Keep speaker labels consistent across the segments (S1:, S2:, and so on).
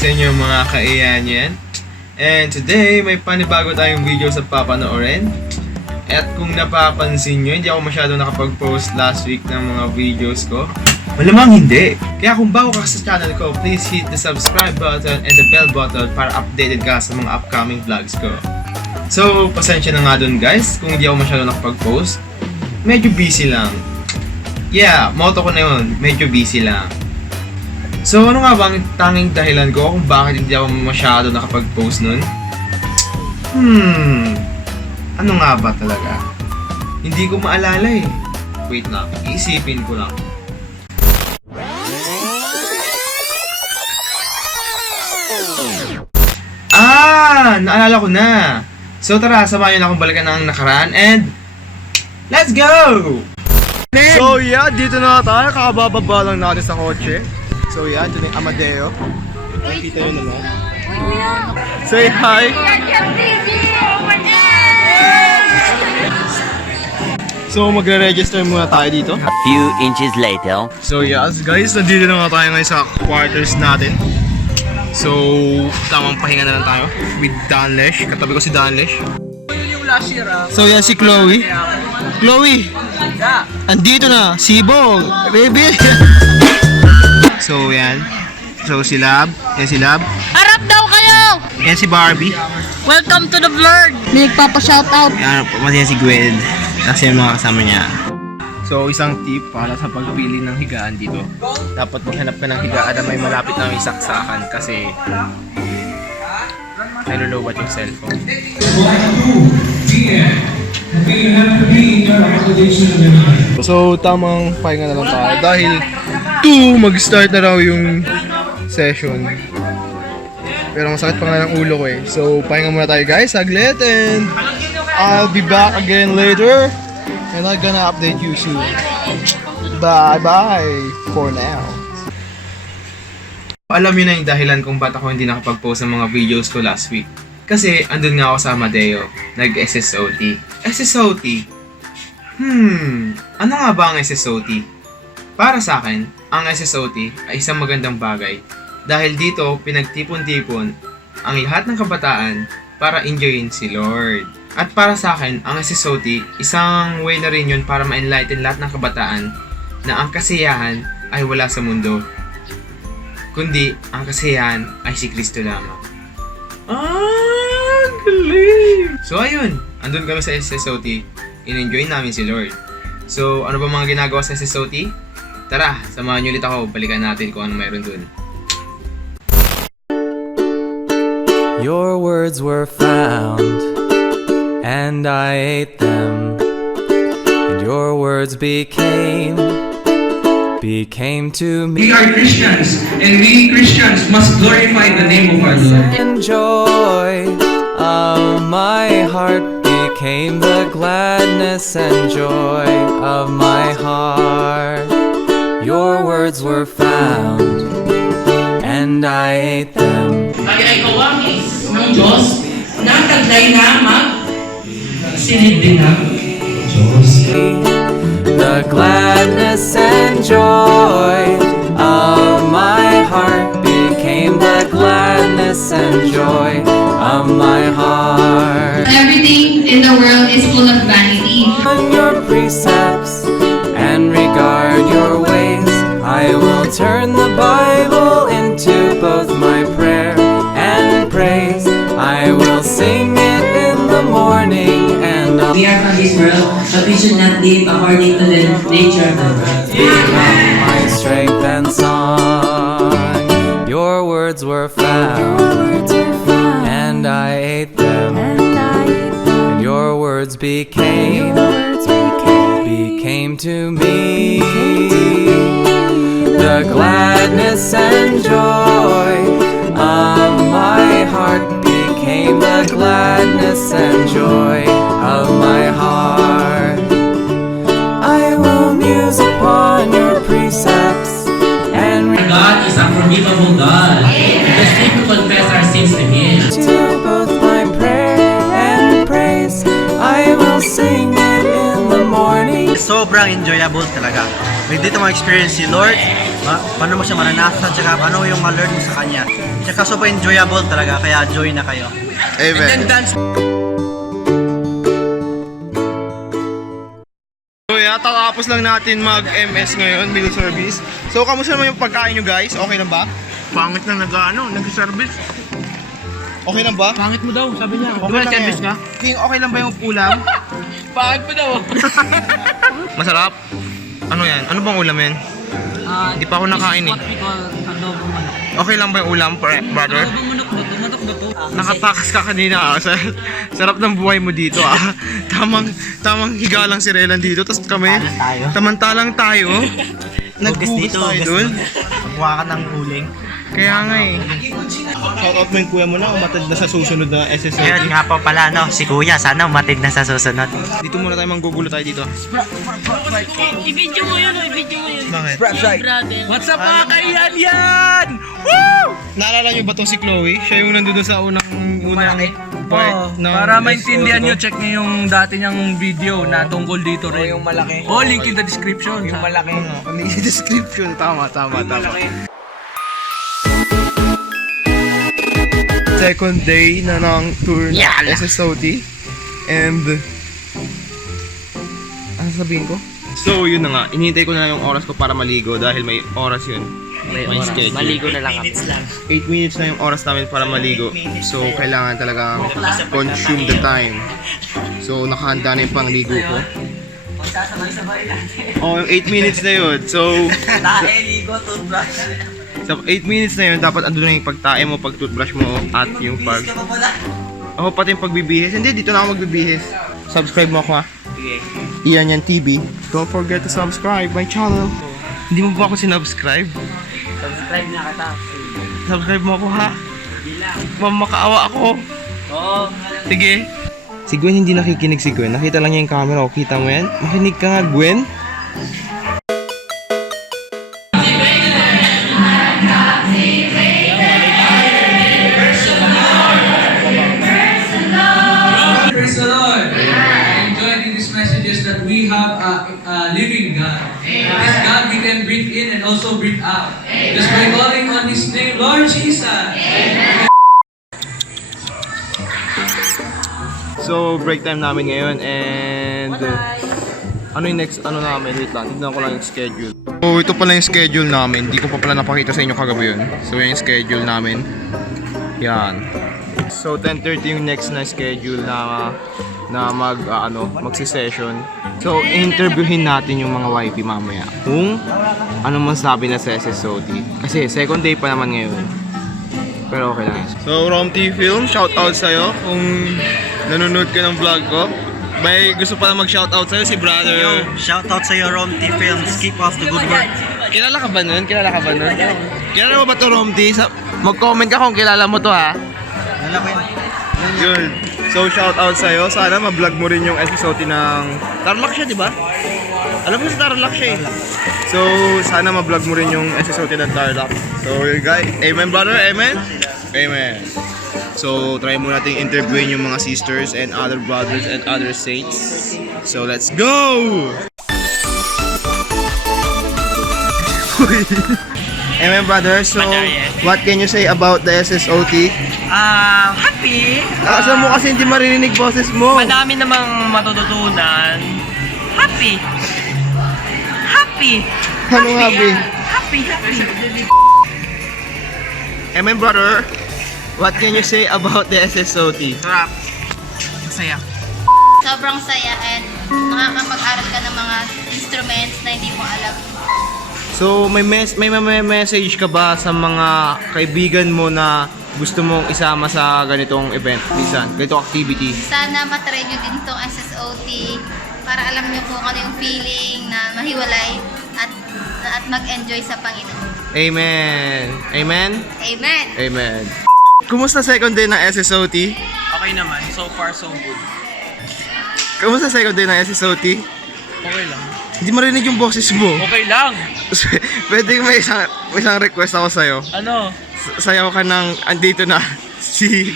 S1: sa inyo mga kaiyanyan. And today, may panibago tayong video sa papanoorin. At kung napapansin nyo, hindi ako masyado nakapag-post last week ng mga videos ko. Malamang hindi. Kaya kung bago ka sa channel ko, please hit the subscribe button and the bell button para updated ka sa mga upcoming vlogs ko. So, pasensya na nga dun guys kung hindi ako masyado nakapag-post. Medyo busy lang. Yeah, motto ko na yun, medyo busy lang. So, ano nga ba ang tanging dahilan ko kung bakit hindi ako masyado nakapag-post nun? Hmm, ano nga ba talaga? Hindi ko maalala eh. Wait lang, iisipin ko lang. Ah! Naalala ko na! So tara, samahan na akong balikan ng nakaraan and let's go! So yeah, dito na tayo. Kakabababa lang natin sa kotse. So yeah, dito na yung Amadeo. Nakikita yun naman. Say hi! So magre-register muna tayo dito.
S2: Few inches later.
S1: So yes, guys, nandito na nga tayo ngayon sa quarters natin. So, tamang pahinga na lang tayo with Danlesh. Katabi ko si Danlesh.
S3: yung last year ah.
S1: So yan si Chloe. Chloe! Andito na, Sibong! Baby! so yan. So si Lab. Yan si Lab.
S4: Harap daw kayo!
S1: Yan si Barbie.
S4: Welcome to the vlog! May nagpapa-shoutout.
S1: Yan, yan si Gwen. Kasi yung mga kasama niya. So, isang tip para sa pagpili ng higaan dito. Dapat maghanap ka ng higaan na may malapit na may saksakan kasi nalulowat yung cellphone. So, tamang pahinga na lang tayo dahil 2 mag-start na raw yung session. Pero masakit pa nga ng ulo ko eh. So, pahinga muna tayo guys, saglit and I'll be back again later and I'm gonna update you soon. Bye-bye for now. Alam niyo na yung dahilan kung ba't ako hindi nakapag-post ng mga videos ko last week. Kasi andun nga ako sa Amadeo, nag-SSOT. SSOT? Hmm, ano nga ba ang SSOT? Para sa akin, ang SSOT ay isang magandang bagay dahil dito pinagtipon-tipon ang lahat ng kabataan para enjoyin si Lord. At para sa akin, ang SSOT, isang way na rin yun para ma-enlighten lahat ng kabataan na ang kasiyahan ay wala sa mundo. Kundi, ang kasiyahan ay si Kristo lamang. Ah, galing! So ayun, andun kami sa SSOT. In-enjoy namin si Lord. So, ano ba mga ginagawa sa SSOT? Tara, samahan niyo ulit ako. Balikan natin kung ano mayroon dun.
S5: Your words were found, and I ate them, and your words became, became to
S6: We
S5: me.
S6: are Christians, and we Christians must glorify the name of our Lord.
S5: And joy of my heart became the gladness and joy of my heart. Your words were found, and I ate them.
S7: Kaya ay kawangis ng Diyos na taglay na mag sinindi ng Diyos.
S5: The gladness and joy of my heart became the gladness and joy of my heart.
S8: Everything in the world is full of vanity.
S5: On your precepts Um,
S7: we are from this world, but we should not live according to the nature of the world.
S5: become my strength and song. Your words were found, and I ate them, and your words became, became to me. The gladness and joy of my heart became the gladness and joy of my heart. I will muse upon your precepts and
S7: God is a forgivable God. Because we to confess our sins to Him.
S5: to both my prayer and praise. I will sing it in the morning.
S3: Sobrang enjoyable talaga. May dito mo experience si Lord, ma- paano mo siya maranasan, tsaka paano yung ma-learn mo sa Kanya. Tsaka super enjoyable talaga, kaya join na kayo.
S1: Amen.
S3: dance
S1: yeah, tatapos lang natin mag-MS ngayon, meal service. So, kamusta naman yung pagkain nyo guys? Okay lang ba?
S3: Pangit na nag-ano, nag-service.
S1: Okay lang ba?
S3: Pangit mo daw, sabi niya.
S1: Okay lang service ka? King, okay lang ba yung ulam?
S3: Pangit mo daw.
S1: Masarap? Ano yan? Ano bang ulam yan?
S3: Ah,
S1: Hindi pa ako nakain eh.
S3: What we call adobo manok.
S1: Okay lang ba yung ulam, brother?
S3: Adobo manok
S1: Nakatakas ka kanina ah. Sa, sarap ng buhay mo dito ah. Tamang, tamang higa lang si Relan dito. Tapos kami, tamantalang tayo. Nagbugas tayo dun.
S3: Magkuha ka ng uling.
S1: Kaya nga eh. Shoutout mo yung kuya mo na umatid na sa susunod na SSO.
S3: Ngayon nga po pala, no, si Kuya, sana umatid na sa susunod.
S1: Dito muna tayo manggugulo tayo dito.
S4: I-video mo yun, i-video mo yun.
S1: Bakit?
S4: Brother.
S3: What's up mga kaiyan yan?
S1: Naalala niyo ba tong si Chloe? Siya yung nandun sa unang unang part
S9: Oh,
S1: ng
S9: para maintindihan nyo, check nyo yung dati niyang video na tungkol dito rin.
S3: yung malaki.
S9: Oh, link in the description. Yung
S3: malaki.
S1: May description. Tama, tama, tama. Second day na ng tour ng SSOT. And... Ano sabihin ko? So, yun na nga. Inihintay ko na lang yung oras ko para maligo dahil may oras yun. May, schedule.
S3: Maligo na lang ako.
S1: 8 minutes na yung oras namin para maligo. So, kailangan talaga consume the time. So, nakahanda na yung pangligo ko. Oh, yung 8 minutes na yun. So,
S3: Tae, ligo, toothbrush.
S1: sa 8 minutes na yun, dapat andun na yung pagtae mo, pag toothbrush mo, at yung pag...
S3: Ka pa pala.
S1: Oh, pati yung pagbibihis. Hindi, dito na ako magbibihis. Subscribe mo ako ha. Iyan yan TV. Don't forget to subscribe my channel. Hindi mo ba ako sinubscribe?
S3: Subscribe na kita.
S1: Subscribe mo ako ha. Mamakaawa ako.
S3: Oo.
S1: Sige. Si Gwen hindi nakikinig si Gwen. Nakita lang niya yung camera. O, kita mo yan? Makinig ka nga, Gwen.
S6: Praise the Lord. In these messages that we have a, a living God. This God we can breathe in and also breathe out. Just by calling on His name, Lord Jesus.
S1: So, break time namin ngayon and... uh, ano yung next, ano namin, wait lang, tignan ko lang yung schedule. So, ito pala yung schedule namin. Hindi ko pa pala napakita sa inyo kagabi yun. So, yan yung schedule namin. Yan. So, 10.30 yung next na schedule na na mag, ah, ano, magsi-session. So, interviewin natin yung mga YP mamaya. Kung ano man sabi na sa SSOT. Kasi, second day pa naman ngayon. Pero okay lang. So, Rom T Film, shout out sa'yo kung nanonood ka ng vlog ko. May gusto pala mag-shout out sa'yo si brother.
S3: Yo, shoutout sa iyo, Rom T Films. Keep up the good work.
S1: Kilala ka ba nun? Kilala ka ba nun? Kilala mo ba to Rom T? Sa- Mag-comment ka kung kilala mo to ha.
S3: Alam ko yun.
S1: Yun. So, shout out sa'yo. Sana ma-vlog mo rin yung SSOT ng... Tarlac siya, di ba? Alam mo sa Tarlac siya eh. So, sana ma-vlog mo rin yung SSOT ng Tarlac. So, guys. Amen, brother? Amen? Amen. So, try mo nating interviewin yung mga sisters and other brothers and other saints. So, let's go! Amen, brother. So, what can you say about the SSOT?
S9: Ah, happy.
S1: Asa mo kasi hindi maririnig boses mo.
S9: Madami namang matututunan. Happy. Happy.
S1: Ano nga, be?
S9: Happy, happy.
S1: Amen, brother. What can you say about the SSOT?
S9: Sarap. Masaya.
S10: Sobrang saya and makakapag-aral ka ng mga instruments na hindi mo alam.
S1: So, may, mes may, may message ka ba sa mga kaibigan mo na gusto mong isama sa ganitong event, Lisan? Ganitong activity?
S10: Sana matry nyo din itong SSOT para alam nyo kung ano yung feeling na mahiwalay at at mag-enjoy sa Panginoon.
S1: Amen. Amen?
S10: Amen!
S1: Amen. Kumusta second day ng SSOT?
S9: Okay naman. So far, so good.
S1: Kumusta second day ng SSOT?
S9: Okay lang.
S1: Hindi marinig yung boses mo.
S9: Okay lang.
S1: Pwede may isang, may isang request ako sa'yo.
S9: Ano?
S1: Sayaw ka ng andito na si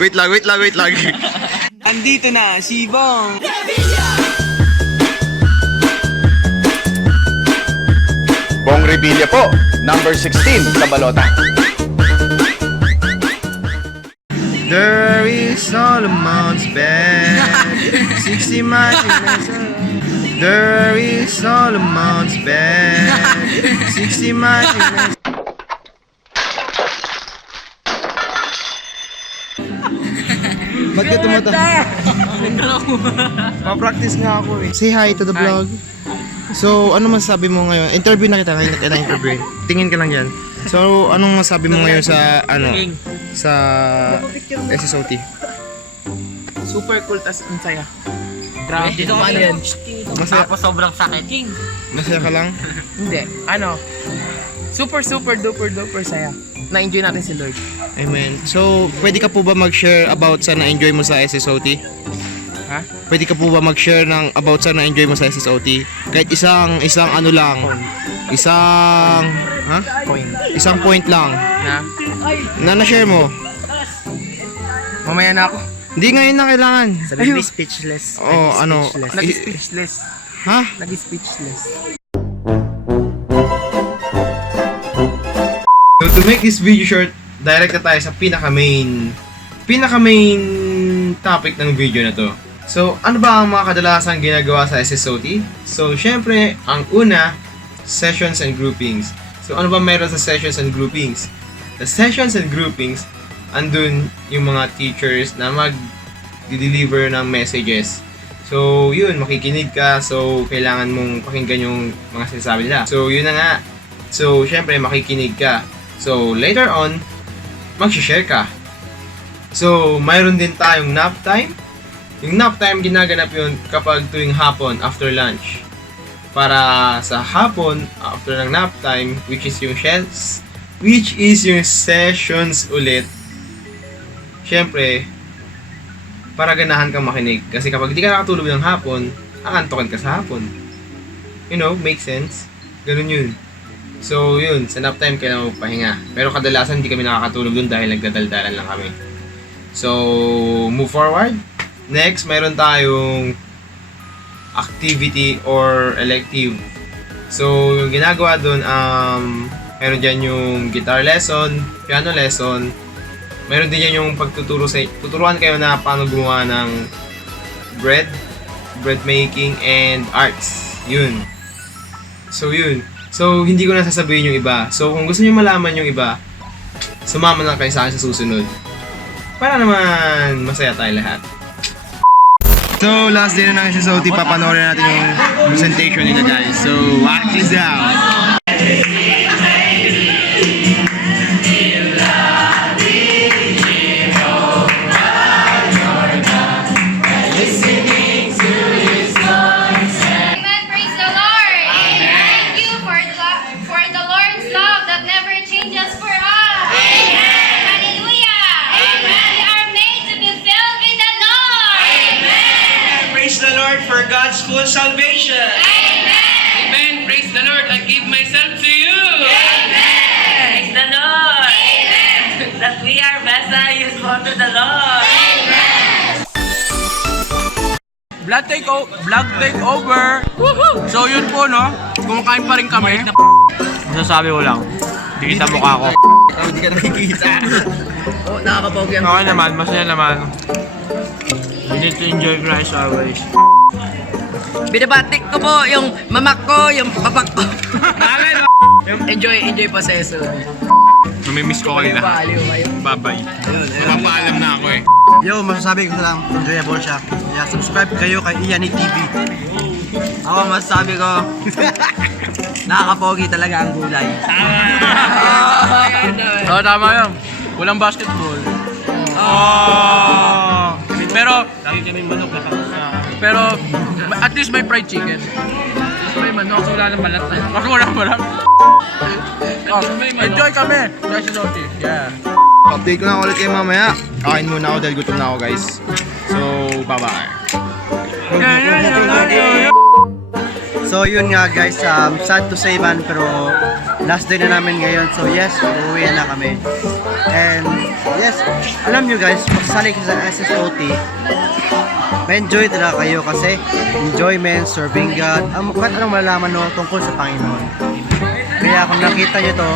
S1: Wait lang, wait lang, wait lang.
S9: Andito na, si Bong.
S11: Bong Revilla po, number 16 sa balota.
S1: There is Solomon's bed, 60 miles. There is Solomon's bed, 60 miles Ba't ka tumata? Pa-practice nga ako eh. Say hi to the vlog. So, ano masasabi mo ngayon? Interview na kita ngayon, kita interview. Tingin ka lang dyan. So, anong masasabi mo ngayon sa, ano, sa SSOT?
S9: Super cool tas ang saya. Grabe. Dito ka yan.
S1: Masaya,
S9: sobrang sakit. King.
S1: masaya ka lang?
S9: Hindi. Ano? Super, super, duper, duper saya. Na-enjoy natin si Lord.
S1: Amen. So, pwede ka po ba mag-share about sa na-enjoy mo sa SSOT?
S9: Ha?
S1: Pwede ka po ba mag-share ng about sa na-enjoy mo sa SSOT? Kahit isang, isang ano lang. Isang, ha?
S9: Point.
S1: Isang point lang.
S9: Na?
S1: Na na-share mo.
S9: Mamaya na ako.
S1: Hindi ngayon na kailangan.
S9: Sabi mo speechless.
S1: Oo, ano.
S9: Nag-speechless.
S1: Ha?
S9: Nag-speechless.
S1: To make this video short, direct na tayo sa pinaka main pinaka main topic ng video na to. So, ano ba ang mga kadalasan ginagawa sa SSOT? So, syempre, ang una, sessions and groupings. So, ano ba meron sa sessions and groupings? The sessions and groupings, andun yung mga teachers na mag deliver ng messages. So, yun, makikinig ka. So, kailangan mong pakinggan yung mga sinasabi nila. So, yun na nga. So, syempre, makikinig ka. So, later on, mag-share ka. So, mayroon din tayong nap time. Yung nap time, ginaganap yun kapag tuwing hapon, after lunch. Para sa hapon, after ng nap time, which is yung shells, which is yung sessions ulit. Siyempre, para ganahan kang makinig. Kasi kapag di ka nakatulog ng hapon, aantokan ka sa hapon. You know, make sense? Ganun yun. So, yun, sa nap time kailangan magpahinga. Pero kadalasan hindi kami nakakatulog dun dahil nagdadaldalan lang kami. So, move forward. Next, mayroon tayong activity or elective. So, yung ginagawa dun, um, meron dyan yung guitar lesson, piano lesson, meron din yan yung pagtuturo sa, tuturuan kayo na paano gumawa ng bread, bread making, and arts. Yun. So, yun. So, hindi ko na sasabihin yung iba. So, kung gusto niyo malaman yung iba, sumama lang kayo sa akin sa susunod. Para naman masaya tayo lahat. So, last day na ng SSOT, papanoorin natin yung presentation nila guys. So, watch this out!
S9: Vlog take, o- vlog take over. So yun po no. Kumakain pa rin kami.
S3: Masasabi ko lang, di kita mukha ko.
S1: Hindi ka nakikita.
S9: Oh, nakakapogi ang
S3: Okay naman, masaya naman. We need to enjoy Christ always.
S7: Binabatik ko po yung mamak ko, yung papak ko. enjoy, enjoy po sa.
S3: Mamimiss ko kayo lahat. Bye-bye. Mapapaalam na ako eh.
S11: Yo, masasabi ko lang, enjoyable siya. Yeah, subscribe kayo kay Iani TV. Ako masasabi ko, nakakapogi talaga ang gulay.
S9: Oo, tama yun. Walang basketball. Oh. Pero,
S3: Lagi kami manok na
S9: pero, at least may fried chicken. May manok. Wala nang balat. Kasi wala nang balat. Oh, enjoy kami. Guys, Loti. Yeah.
S1: Update ko na ulit kayo mamaya. Kain muna ako dahil gutom na ako guys. So, bye-bye.
S11: So yun nga guys, um, sad to say man, pero last day na namin ngayon. So yes, uuwi na kami. And yes, alam nyo guys, magsasali ka sa SSOT, ma-enjoy talaga kayo kasi enjoyment, serving God, ang kahit anong malalaman no, tungkol sa Panginoon. Kaya kung nakita nyo to,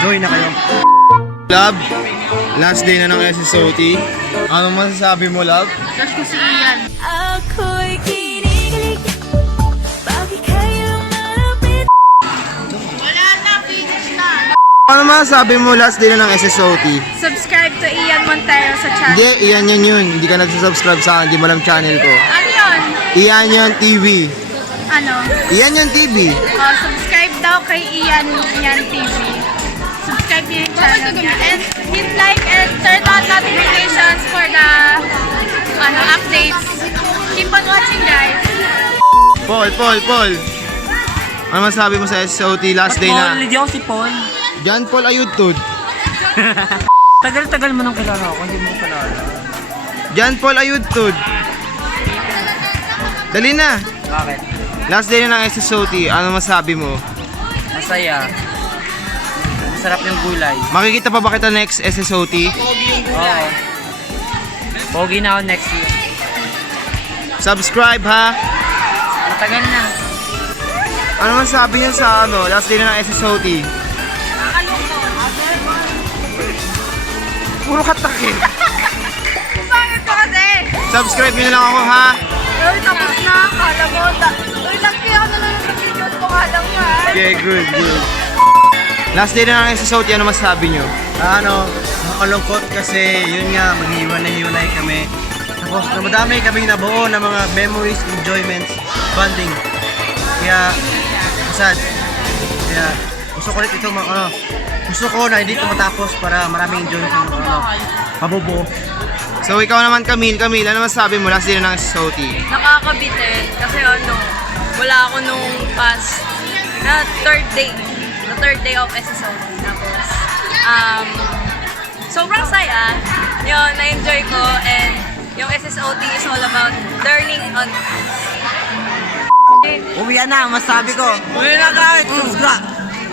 S11: enjoy na kayo.
S1: Love, Last day na ng SSOT. Ano masasabi mo, love?
S8: Crush ko si Ian.
S10: Ako'y kinikilig Bakit kayo malapit
S8: Wala na, finish na.
S1: Ano masasabi mo last day na ng SSOT?
S8: Subscribe to Ian Montero sa channel.
S1: Hindi, iyan yan yun. Hindi ka nagsasubscribe sa akin, hindi mo alam channel ko.
S8: Ano yun?
S1: Iyan yan TV.
S8: Ano?
S1: Iyan yan TV.
S8: Oh, subscribe daw kay Ian Ian TV. Subscribe niyo yung channel niya. And hit like and turn on notifications for the ano updates. Keep on watching guys.
S1: Paul, Paul, Paul. Ano masasabi mo sa SSOT last day na?
S4: Hindi ako si Paul.
S1: John Paul Ayudtud.
S4: Tagal-tagal mo nang kilala ako, hindi mo ko kilala.
S1: John Paul Ayudtud. Dali na.
S4: Bakit?
S1: Last day na ng SSOT. Ano masabi mo?
S4: Masaya. Masarap yung gulay.
S1: Makikita pa ba kita next SSOT?
S4: Oo. Pogi na ako next year.
S1: Subscribe ha.
S4: Matagal na.
S1: Ano masasabi niyo sa ano, last day na ng SSOT? Puro katakit.
S8: Bakit ko kasi?
S1: Subscribe niyo na lang ako ha.
S8: Uy, tapos na. Kala mo. Video ko. Kala mo ha.
S1: Okay, good, good. Last day na ng SSOT, ano masasabi niyo?
S11: ano, makalungkot kasi yun nga, maghihiwa-hiwalay kami. Tapos na madami kaming nabuo ng mga memories, enjoyments, bonding. Kaya, sad. Kaya, gusto ko ulit ito, ano, gusto ko na hindi ito matapos para maraming enjoyments yung ano, mabubuo.
S1: So, ikaw naman, Camille. Camille, ano masasabi mo last day na ng SSOT?
S12: nakakabitin kasi ano, wala ako nung past na third day, the third day of SSO. Tapos, um, sobrang saya. Yun, na-enjoy ko and yung SSOT is all about learning on
S4: Uwi na, masabi ko. Uwi na kahit. Subscribe.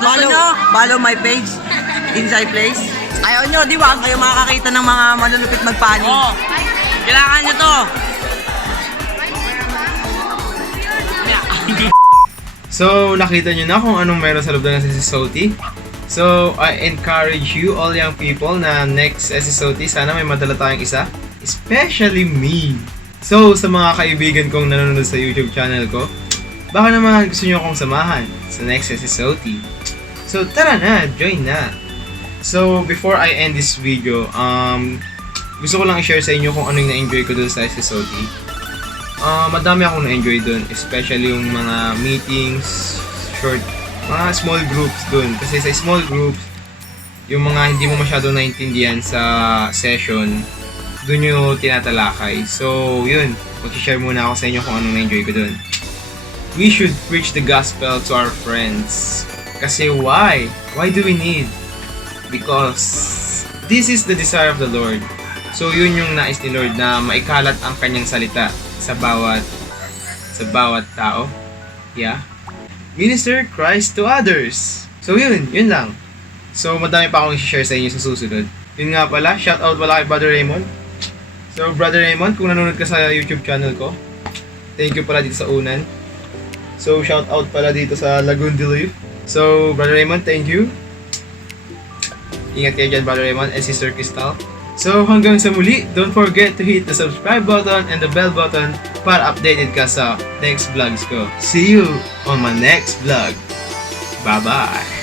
S4: Follow, follow my page. Inside Place. Ayaw nyo, di ba? Kayo makakakita ng mga malulupit magpani. Oo. Kailangan nyo to.
S1: So, nakita nyo na kung anong meron sa loob ng SSOT. So, I encourage you, all young people, na next SSOT, sana may madala tayong isa. Especially me. So, sa mga kaibigan kong nanonood sa YouTube channel ko, baka naman gusto nyo akong samahan sa next SSOT. So, tara na, join na. So, before I end this video, um, gusto ko lang i-share sa inyo kung ano yung na-enjoy ko dun sa SSOT. Ah, madami akong na-enjoy doon, especially yung mga meetings, short, mga small groups doon. Kasi sa small groups, yung mga hindi mo masyado naintindihan sa session, doon yung tinatalakay. So, yun, mag-share muna ako sa inyo kung anong na-enjoy ko doon. We should preach the gospel to our friends. Kasi why? Why do we need? Because this is the desire of the Lord. So yun yung nais ni Lord na maikalat ang kanyang salita sa bawat sa bawat tao. Yeah. Minister Christ to others. So yun, yun lang. So madami pa akong i-share sa inyo sa susunod. Yun nga pala, shout out pala kay Brother Raymond. So Brother Raymond, kung nanonood ka sa YouTube channel ko, thank you pala dito sa unan. So shout out pala dito sa Lagoon de Leaf. So Brother Raymond, thank you. Ingat kayo dyan, Brother Raymond and Sister Crystal. So hanggang sa muli, don't forget to hit the subscribe button and the bell button para updated ka sa next vlogs ko. See you on my next vlog. Bye-bye!